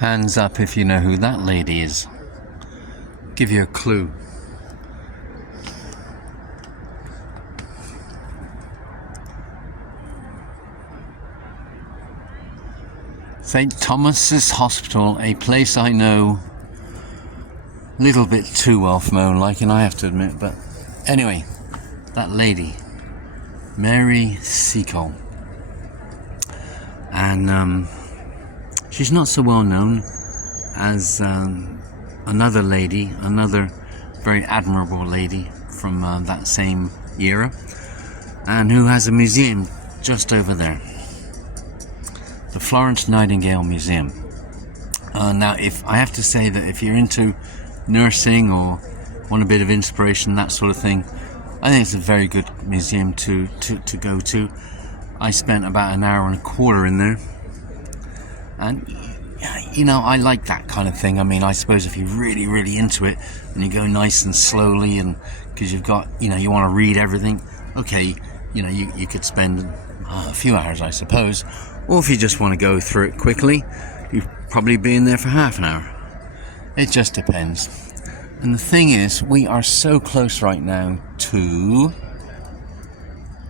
Hands up if you know who that lady is. Give you a clue. St. Thomas's Hospital, a place I know a little bit too well from my own liking, I have to admit. But anyway, that lady, Mary Seacole. And she's not so well known as another lady, another very admirable lady from that same era, and who has a museum just over there, the Florence Nightingale Museum. Now, if I have to say that if you're into nursing or want a bit of inspiration, that sort of thing, I think it's a very good museum to go to. I spent about an hour and a quarter in there, and you know, I like that kind of thing. I mean, I suppose if you're really into it and you go nice and slowly, and because you've got, you know, you want to read everything, okay, you know, you could spend a few hours, I suppose. Or if you just want to go through it quickly, you've probably been there for half an hour. It just depends. And the thing is, we are so close right now to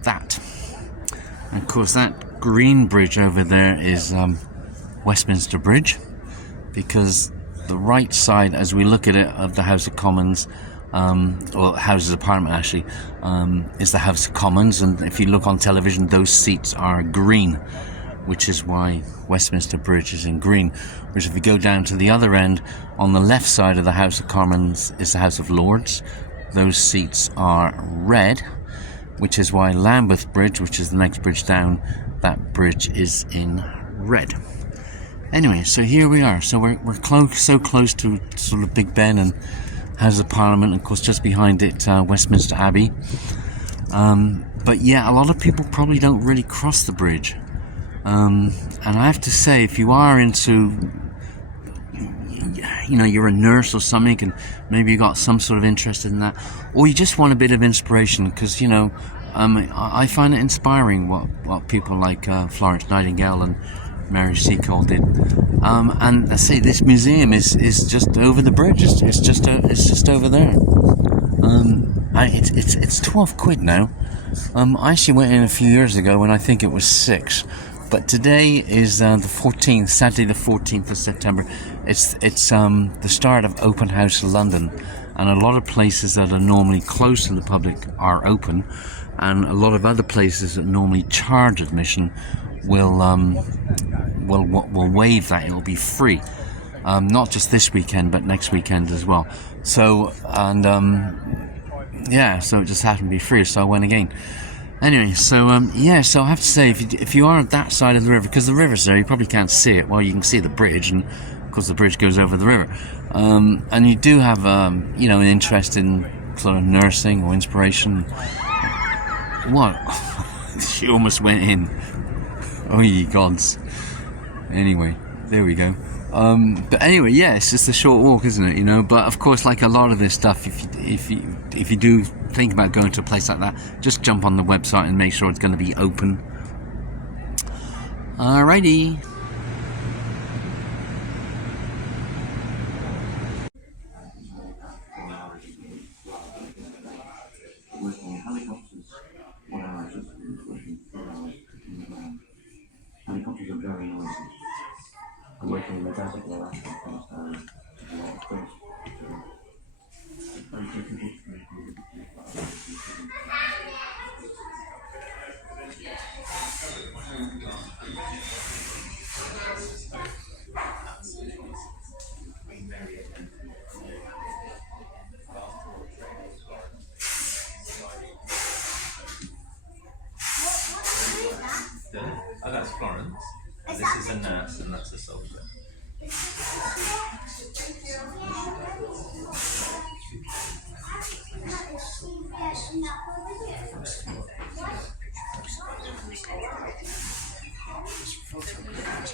that. And of course, that green bridge over there is Westminster Bridge, because the right side, as we look at it, of the House of Commons, or Houses of Parliament actually, is the House of Commons. And if you look on television, those seats are green, which is why Westminster Bridge is in green. Whereas if you go down to the other end, on the left side of the House of Commons is the House of Lords. Those seats are red, which is why Lambeth Bridge, which is the next bridge down, that bridge is in red. Anyway, so here we are. So we're so close to sort of Big Ben and House of Parliament, and of course just behind it Westminster Abbey. But yeah, a lot of people probably don't really cross the bridge. And I have to say, if you are into, you know, you're a nurse or something, and maybe you got some sort of interest in that, or you just want a bit of inspiration, because, you know, I find it inspiring what people like Florence Nightingale and Mary Seacole did. And I say this museum is just over the bridge. It's just over there. It's 12 quid now. I actually went in a few years ago when I think it was 6. But today is the 14th, Saturday the 14th of September. It's the start of Open House London, and a lot of places that are normally closed to the public are open, and a lot of other places that normally charge admission will waive that. It will be free, not just this weekend but next weekend as well. So yeah, so it just happened to be free, so I went again. Anyway, so yeah, so I have to say, if you are at that side of the river, because the river's there, you probably can't see it. Well, you can see the bridge, and of course the bridge goes over the river. And you do have, you know, an interest in sort of nursing or inspiration. What? She almost went in. Oh ye gods. Anyway, there we go. But anyway, yeah, it's just a short walk, isn't it? You know, but of course, like a lot of this stuff, if you do think about going to a place like that, just jump on the website and make sure it's going to be open. Alrighty. Helicopters are very noisy. I'm working in the desert where I Oh, that's Florence. And this is a nurse, and that's a soldier.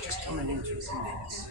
Just coming into 2 minutes.